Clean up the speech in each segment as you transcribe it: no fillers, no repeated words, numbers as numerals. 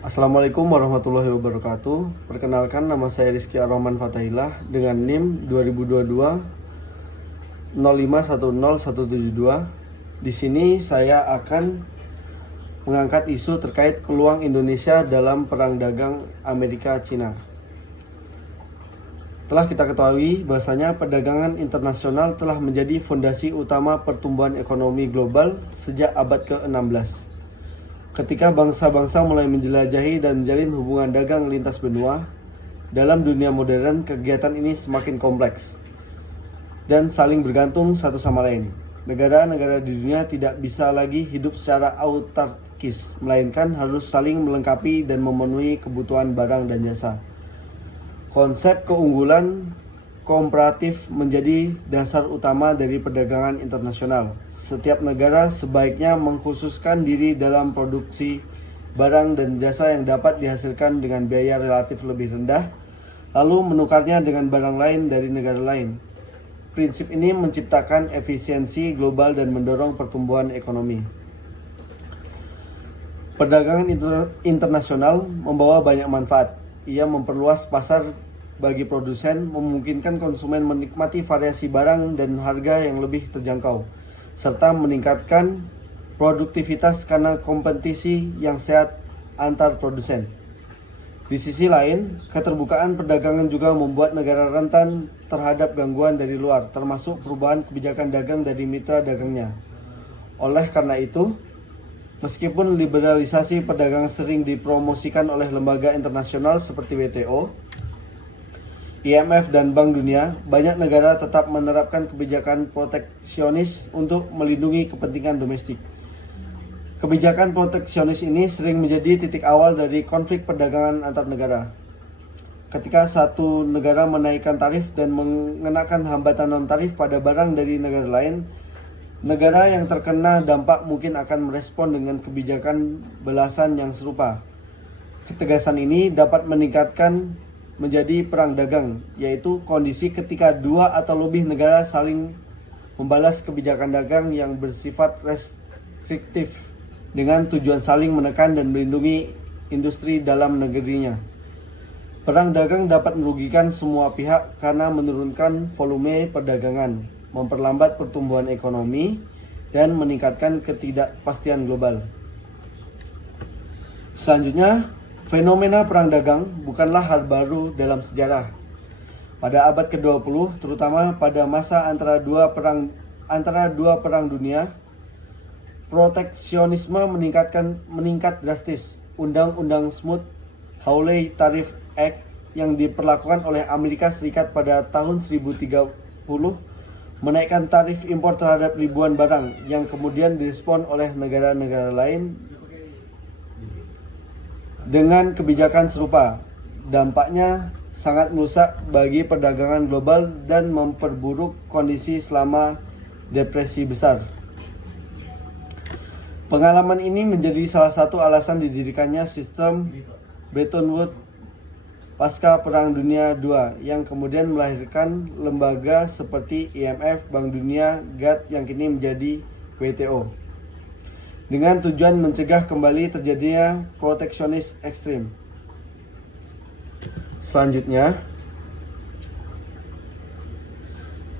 Assalamualaikum warahmatullahi wabarakatuh. Perkenalkan, nama saya Rizky Ar-Rahman Fatahillah dengan NIM 2022 0510172. Di sini saya akan mengangkat isu terkait peluang Indonesia dalam perang dagang Amerika-Cina. Telah kita ketahui bahwasanya perdagangan internasional telah menjadi fondasi utama pertumbuhan ekonomi global sejak abad ke-16. Ketika bangsa-bangsa mulai menjelajahi dan menjalin hubungan dagang lintas benua, dalam dunia modern kegiatan ini semakin kompleks dan saling bergantung satu sama lain. Negara-negara di dunia tidak bisa lagi hidup secara autarkis, melainkan harus saling melengkapi dan memenuhi kebutuhan barang dan jasa. Konsep keunggulan komparatif menjadi dasar utama dari perdagangan internasional. Setiap negara sebaiknya mengkhususkan diri dalam produksi barang dan jasa yang dapat dihasilkan dengan biaya relatif lebih rendah, lalu menukarnya dengan barang lain dari negara lain. Prinsip ini menciptakan efisiensi global dan mendorong pertumbuhan ekonomi. Perdagangan internasional membawa banyak manfaat. Ia memperluas pasar bagi produsen, memungkinkan konsumen menikmati variasi barang dan harga yang lebih terjangkau, serta meningkatkan produktivitas karena kompetisi yang sehat antar produsen. Di sisi lain, keterbukaan perdagangan juga membuat negara rentan terhadap gangguan dari luar, termasuk perubahan kebijakan dagang dari mitra dagangnya. Oleh karena itu, meskipun liberalisasi perdagangan sering dipromosikan oleh lembaga internasional seperti WTO, IMF dan Bank Dunia, banyak negara tetap menerapkan kebijakan proteksionis untuk melindungi kepentingan domestik. Kebijakan proteksionis ini sering menjadi titik awal dari konflik perdagangan antar negara. Ketika satu negara menaikkan tarif dan mengenakan hambatan non-tarif pada barang dari negara lain, negara yang terkena dampak mungkin akan merespon dengan kebijakan balasan yang serupa. Ketegasan ini dapat meningkatkan menjadi perang dagang, yaitu kondisi ketika dua atau lebih negara saling membalas kebijakan dagang yang bersifat restriktif dengan tujuan saling menekan dan melindungi industri dalam negerinya. Perang dagang dapat merugikan semua pihak karena menurunkan volume perdagangan, memperlambat pertumbuhan ekonomi, dan meningkatkan ketidakpastian global. Selanjutnya, fenomena perang dagang bukanlah hal baru dalam sejarah. Pada abad ke-20, terutama pada masa antara dua perang dunia, proteksionisme meningkat drastis. Undang-undang Smoot-Hawley Tariff Act yang diperlakukan oleh Amerika Serikat pada tahun 1030 menaikkan tarif impor terhadap ribuan barang yang kemudian direspon oleh negara-negara lain dengan kebijakan serupa. Dampaknya sangat merusak bagi perdagangan global dan memperburuk kondisi selama depresi besar. Pengalaman ini menjadi salah satu alasan didirikannya sistem Bretton Woods pasca Perang Dunia II yang kemudian melahirkan lembaga seperti IMF, Bank Dunia, GATT yang kini menjadi WTO, dengan tujuan mencegah kembali terjadinya proteksionis ekstrim. Selanjutnya,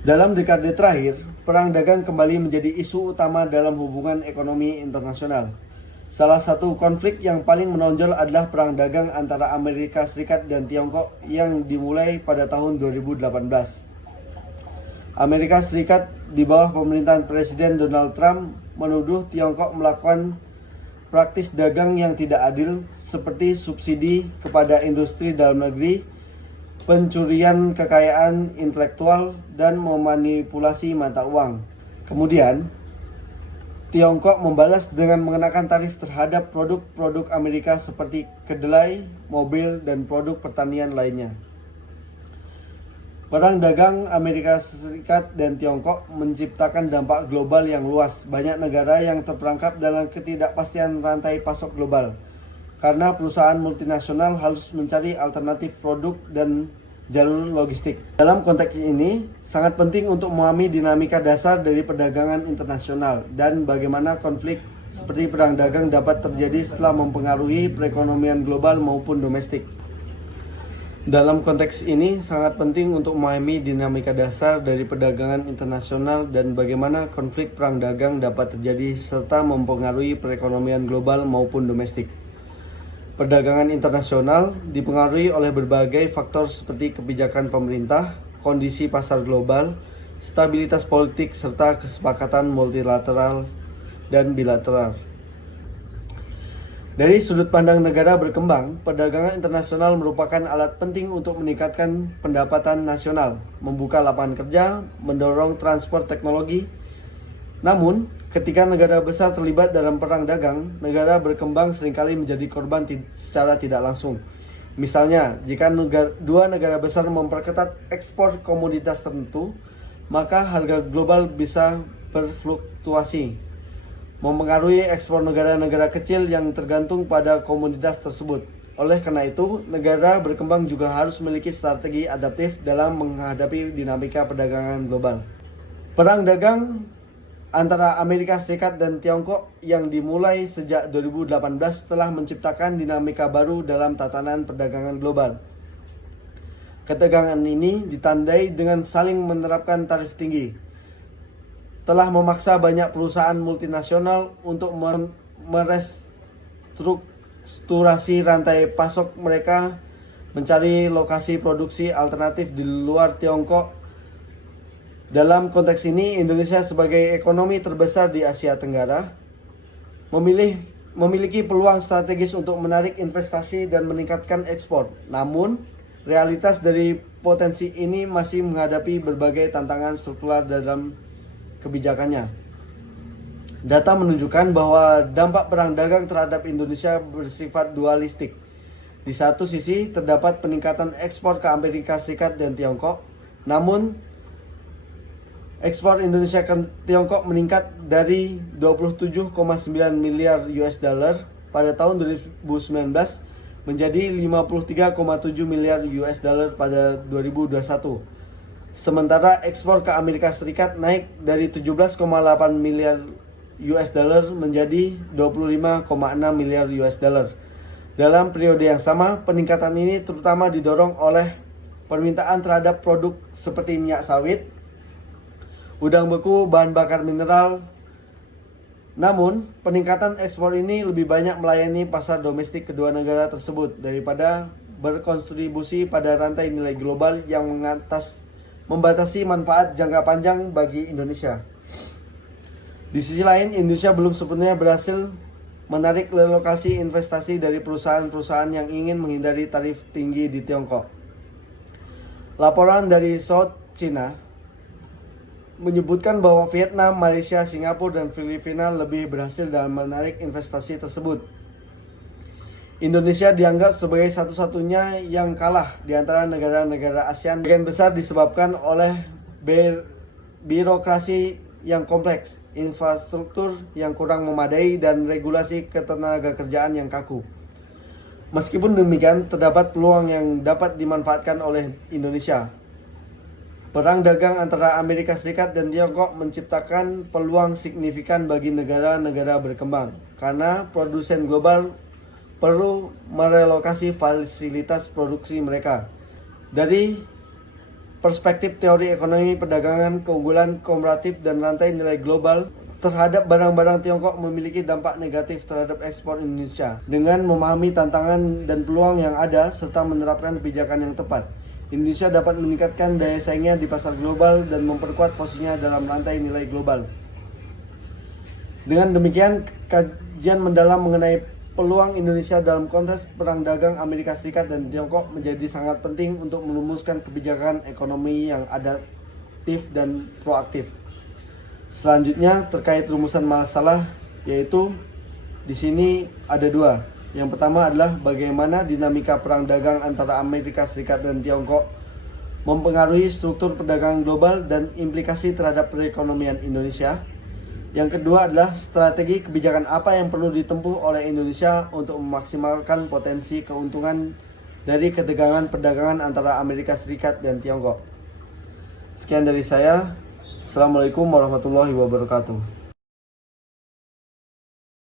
dalam dekade terakhir, perang dagang kembali menjadi isu utama dalam hubungan ekonomi internasional. Salah satu konflik yang paling menonjol adalah perang dagang antara Amerika Serikat dan Tiongkok yang dimulai pada tahun 2018. Amerika Serikat di bawah pemerintahan Presiden Donald Trump menuduh Tiongkok melakukan praktis dagang yang tidak adil seperti subsidi kepada industri dalam negeri, pencurian kekayaan intelektual, dan memanipulasi mata uang. Kemudian, Tiongkok membalas dengan mengenakan tarif terhadap produk-produk Amerika seperti kedelai, mobil, dan produk pertanian lainnya. Perang dagang Amerika Serikat dan Tiongkok menciptakan dampak global yang luas. Banyak negara yang terperangkap dalam ketidakpastian rantai pasok global, karena perusahaan multinasional harus mencari alternatif produk dan jalur logistik. Dalam konteks ini, sangat penting untuk memahami dinamika dasar dari perdagangan internasional dan bagaimana konflik seperti perang dagang dapat terjadi setelah mempengaruhi perekonomian global maupun domestik. Dalam konteks ini, sangat penting untuk memahami dinamika dasar dari perdagangan internasional dan bagaimana konflik perang dagang dapat terjadi serta mempengaruhi perekonomian global maupun domestik. Perdagangan internasional dipengaruhi oleh berbagai faktor seperti kebijakan pemerintah, kondisi pasar global, stabilitas politik, serta kesepakatan multilateral dan bilateral. Dari sudut pandang negara berkembang, perdagangan internasional merupakan alat penting untuk meningkatkan pendapatan nasional, membuka lapangan kerja, mendorong transfer teknologi. Namun, ketika negara besar terlibat dalam perang dagang, negara berkembang seringkali menjadi korban secara tidak langsung. Misalnya, jika dua negara besar memperketat ekspor komoditas tertentu, maka harga global bisa berfluktuasi, mempengaruhi ekspor negara-negara kecil yang tergantung pada komoditas tersebut. Oleh karena itu, negara berkembang juga harus memiliki strategi adaptif dalam menghadapi dinamika perdagangan global. Perang dagang antara Amerika Serikat dan Tiongkok yang dimulai sejak 2018 telah menciptakan dinamika baru dalam tatanan perdagangan global. Ketegangan ini ditandai dengan saling menerapkan tarif tinggi, telah memaksa banyak perusahaan multinasional untuk merestrukturasi rantai pasok mereka, mencari lokasi produksi alternatif di luar Tiongkok. Dalam konteks ini, Indonesia sebagai ekonomi terbesar di Asia Tenggara memiliki peluang strategis untuk menarik investasi dan meningkatkan ekspor. Namun, realitas dari potensi ini masih menghadapi berbagai tantangan struktural dalam kebijakannya. Data menunjukkan bahwa dampak perang dagang terhadap Indonesia bersifat dualistik. Di satu sisi terdapat peningkatan ekspor ke Amerika Serikat dan Tiongkok, namun ekspor Indonesia ke Tiongkok meningkat dari 27,9 miliar US dollar pada tahun 2019 menjadi 53,7 miliar US dollar pada 2021. Sementara ekspor ke Amerika Serikat naik dari 17,8 miliar US dollar menjadi 25,6 miliar US dollar. Dalam periode yang sama, peningkatan ini terutama didorong oleh permintaan terhadap produk seperti minyak sawit, udang beku, bahan bakar mineral. Namun, peningkatan ekspor ini lebih banyak melayani pasar domestik kedua negara tersebut daripada berkontribusi pada rantai nilai global yang membatasi manfaat jangka panjang bagi Indonesia. Di sisi lain, Indonesia belum sepenuhnya berhasil menarik relokasi investasi dari perusahaan-perusahaan yang ingin menghindari tarif tinggi di Tiongkok. Laporan dari South China menyebutkan bahwa Vietnam, Malaysia, Singapura, dan Filipina lebih berhasil dalam menarik investasi tersebut. Indonesia dianggap sebagai satu-satunya yang kalah di antara negara-negara ASEAN. Bagian besar disebabkan oleh birokrasi yang kompleks, infrastruktur yang kurang memadai, dan regulasi ketenagakerjaan yang kaku. Meskipun demikian, terdapat peluang yang dapat dimanfaatkan oleh Indonesia. Perang dagang antara Amerika Serikat dan Tiongkok menciptakan peluang signifikan bagi negara-negara berkembang, karena produsen global perlu merelokasi fasilitas produksi mereka. Dari perspektif teori ekonomi perdagangan, keunggulan komparatif dan rantai nilai global terhadap barang-barang Tiongkok memiliki dampak negatif terhadap ekspor Indonesia. Dengan memahami tantangan dan peluang yang ada serta menerapkan kebijakan yang tepat, Indonesia dapat meningkatkan daya saingnya di pasar global dan memperkuat posisinya dalam rantai nilai global. Dengan demikian, kajian mendalam mengenai peluang Indonesia dalam konteks perang dagang Amerika Serikat dan Tiongkok menjadi sangat penting untuk merumuskan kebijakan ekonomi yang adaptif dan proaktif. Selanjutnya terkait rumusan masalah, yaitu di sini ada dua. Yang pertama adalah bagaimana dinamika perang dagang antara Amerika Serikat dan Tiongkok mempengaruhi struktur perdagangan global dan implikasi terhadap perekonomian Indonesia. Yang kedua adalah strategi kebijakan apa yang perlu ditempuh oleh Indonesia untuk memaksimalkan potensi keuntungan dari ketegangan perdagangan antara Amerika Serikat dan Tiongkok. Sekian dari saya. Assalamualaikum warahmatullahi wabarakatuh.